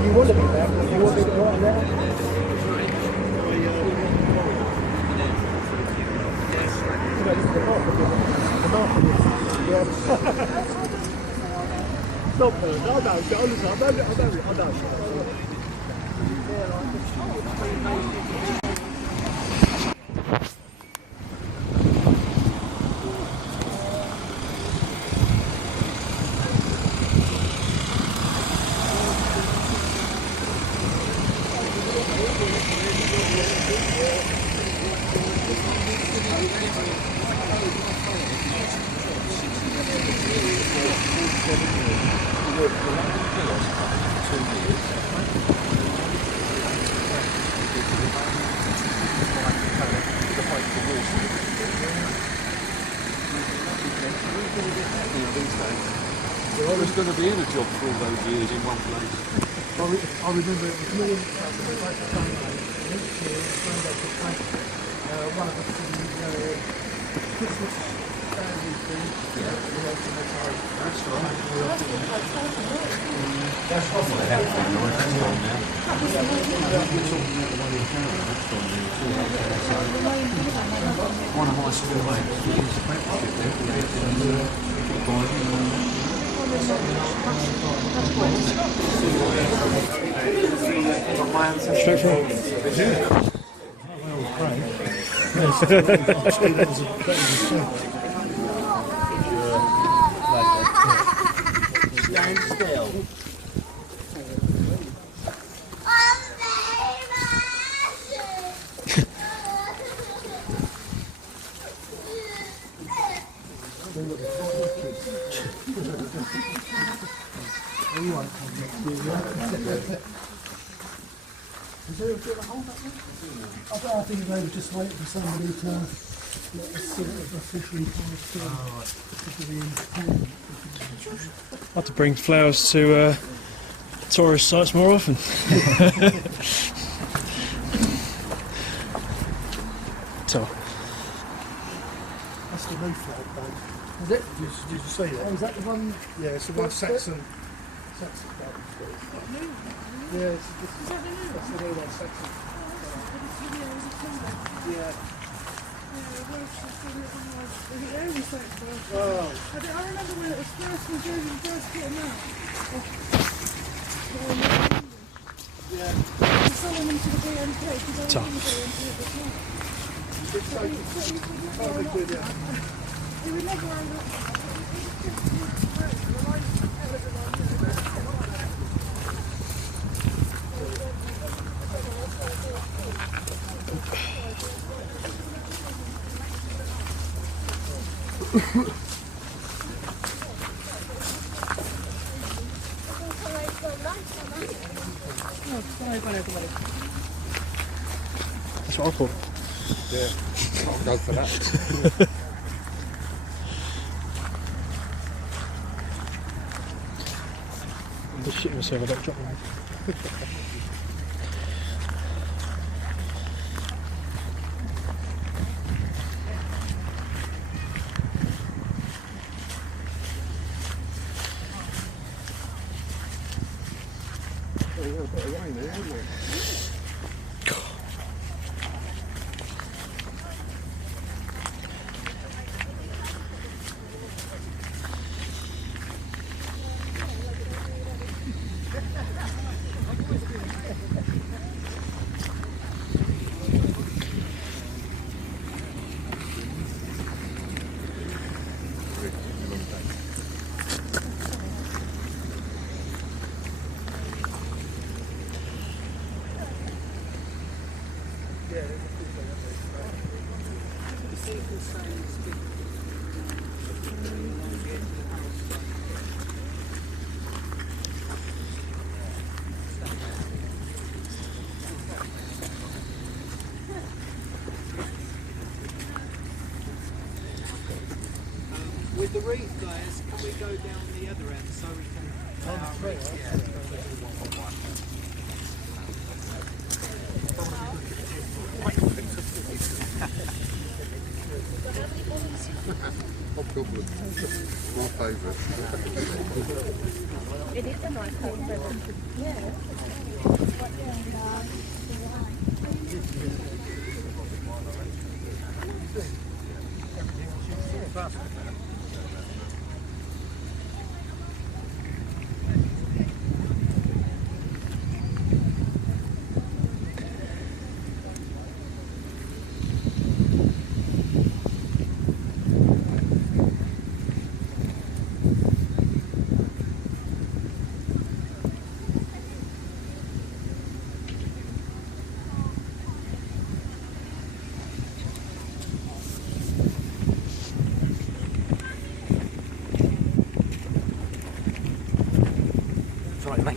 You want to be there? You want me to go on there? Stop her. I don't. I was going to be in a job for all those years in one place. I remember it was me and one of us in Christmas family thing. That's right. That's probably helpful. That's gone now. We're talking about the one in Canada. That's gone now too. One of my school mates was in apprenticeship there. Straight from Stand still. I think they were just waiting for somebody to let us sort of officially pass through. I have to bring flowers to tourist sites more often. So. That's the new flag, though. Is it? Did you see that? Oh, is that the one? Yeah, it's the one Saxon flag. Yeah, that's the new one, Saxon. Yeah. Oh. I remember when it was first put them out. Yeah. We sold them into the BNP because I was So. in the BNP at the time. He would never end up. That's what I thought. Yeah, I'll go for that. I'm just shitting myself, I don't drop them. With the wreath guys, can we go down the other end so we can... Hobgoblin. My favourite. It is a nice home present. Yeah.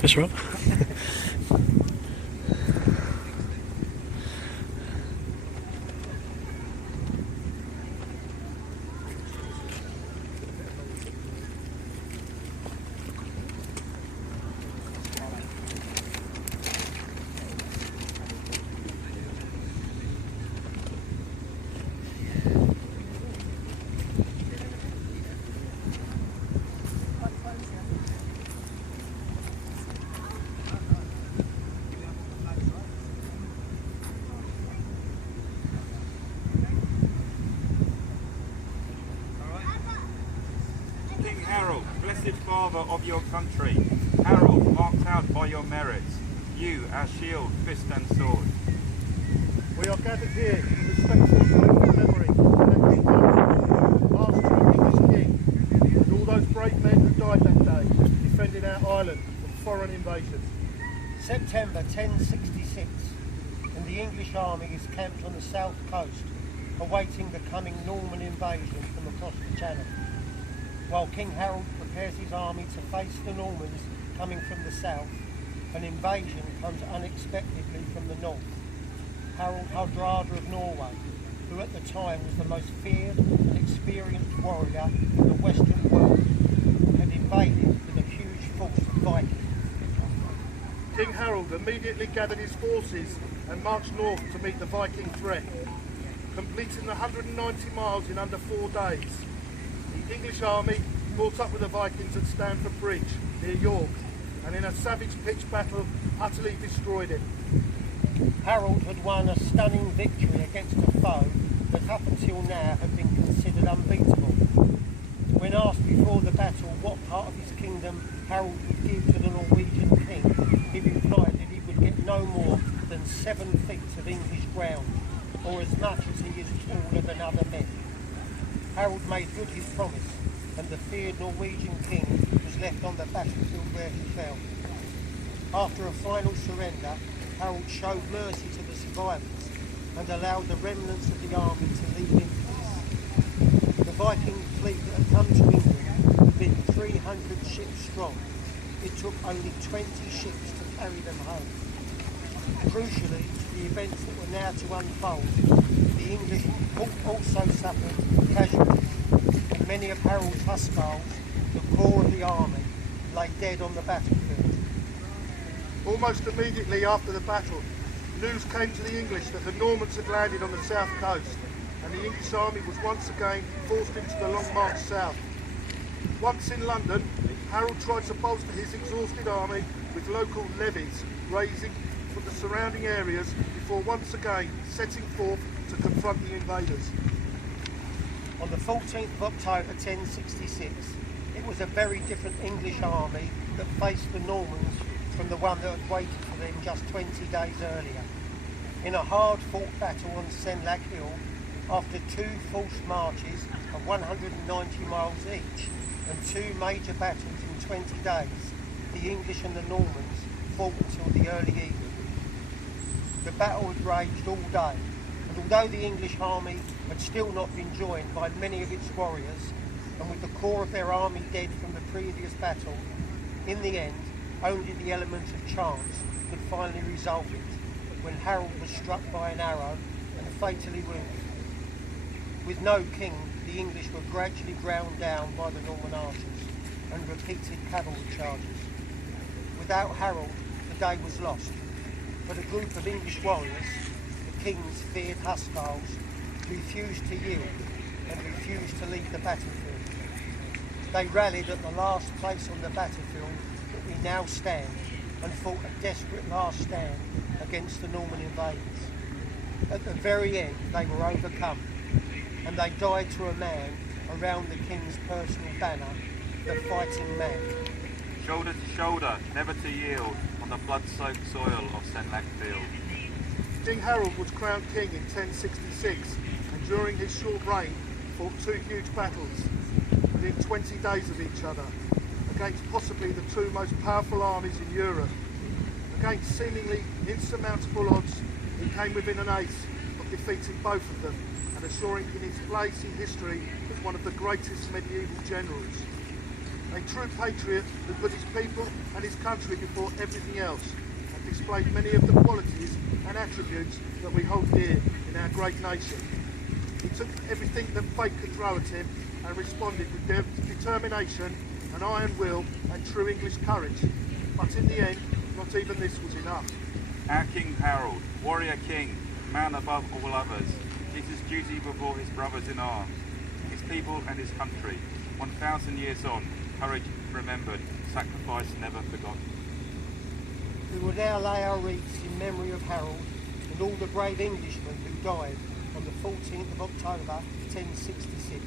That's right. King Harold, blessed father of your country, Harold, marked out by your merits, you, our shield, fist and sword. We are gathered here in respectful memory of King Harold, our true English king, and all those brave men who died that day, defending our island from foreign invasion. September 1066, and the English army is camped on the south coast, awaiting the coming Norman invasion from across the Channel. While King Harold prepares his army to face the Normans coming from the south, an invasion comes unexpectedly from the north. Harold Hardrada of Norway, who at the time was the most feared and experienced warrior in the Western world, had invaded with a huge force of Vikings. King Harold immediately gathered his forces and marched north to meet the Viking threat, completing the 190 miles in under 4 days. The English army caught up with the Vikings at Stamford Bridge near York, and in a savage pitched battle utterly destroyed it. Harold had won a stunning victory against a foe that up until now had been considered unbeatable. When asked before the battle what part of his kingdom Harold would give to the Norwegian king, he replied that he would get no more than 7 feet of English ground, or as much as he is taller than other men. Harold made good his promise, and the feared Norwegian king was left on the battlefield where he fell. After a final surrender, Harold showed mercy to the survivors and allowed the remnants of the army to leave in peace. The Viking fleet that had come to England had been 300 ships strong. It took only 20 ships to carry them home. Crucially, the events that were now to unfold, the English also suffered casualties, and many of Harold's huscarls, the core of the army, lay dead on the battlefield. Almost immediately after the battle, news came to the English that the Normans had landed on the south coast, and the English army was once again forced into the long march south. Once in London, Harold tried to bolster his exhausted army with local levies raising from the surrounding areas before once again setting forth to confront the invaders. On the 14th of October 1066, it was a very different English army that faced the Normans from the one that had waited for them just 20 days earlier. In a hard-fought battle on Senlac Hill, after 2 forced marches of 190 miles each and 2 major battles in 20 days, the English and the Normans fought until the early evening. The battle had raged all day, and although the English army had still not been joined by many of its warriors, and with the core of their army dead from the previous battle, in the end, only the element of chance could finally resolve it, when Harold was struck by an arrow and fatally wounded. With no king, the English were gradually ground down by the Norman archers and repeated cavalry charges. Without Harold, the day was lost, but a group of English warriors, the king's feared huscarls, refused to yield and refused to leave the battlefield. They rallied at the last place on the battlefield that we now stand and fought a desperate last stand against the Norman invaders. At the very end they were overcome and they died to a man around the king's personal banner, the fighting man. Shoulder to shoulder, never to yield, on the blood-soaked soil of Senlac-field. King Harold was crowned king in 1066 and during his short reign fought two huge battles within 20 days of each other against possibly the two most powerful armies in Europe. Against seemingly insurmountable odds, he came within an ace of defeating both of them and assuring in his place in history as one of the greatest medieval generals. A true patriot who put his people and his country before everything else and displayed many of the qualities and attributes that we hold dear in our great nation. He took everything that fate could throw at him and responded with determination, an iron will and true English courage. But in the end, not even this was enough. Our King Harold, warrior king, man above all others, did his duty before his brothers in arms, his people and his country. 1,000 years on, courage remembered, sacrifice never forgotten. We will now lay our wreaths in memory of Harold and all the brave Englishmen who died on the 14th of October 1066.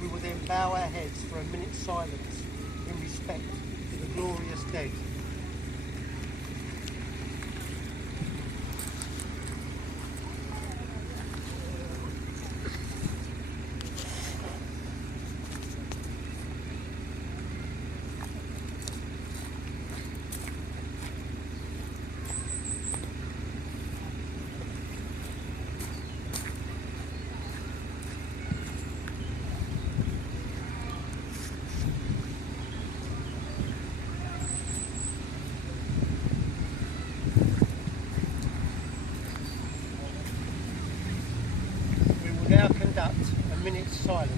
We will then bow our heads for a minute's silence in respect to the glorious dead. Now conduct a minute's silence.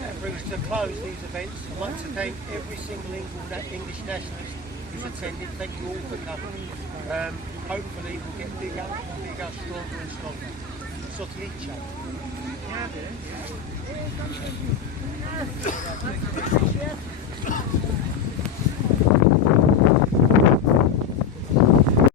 That brings to a close these events. I'd like to thank every single English nationalist who's attended. Thank you all for coming. Hopefully we'll get bigger, stronger and stronger. Sottiliccia.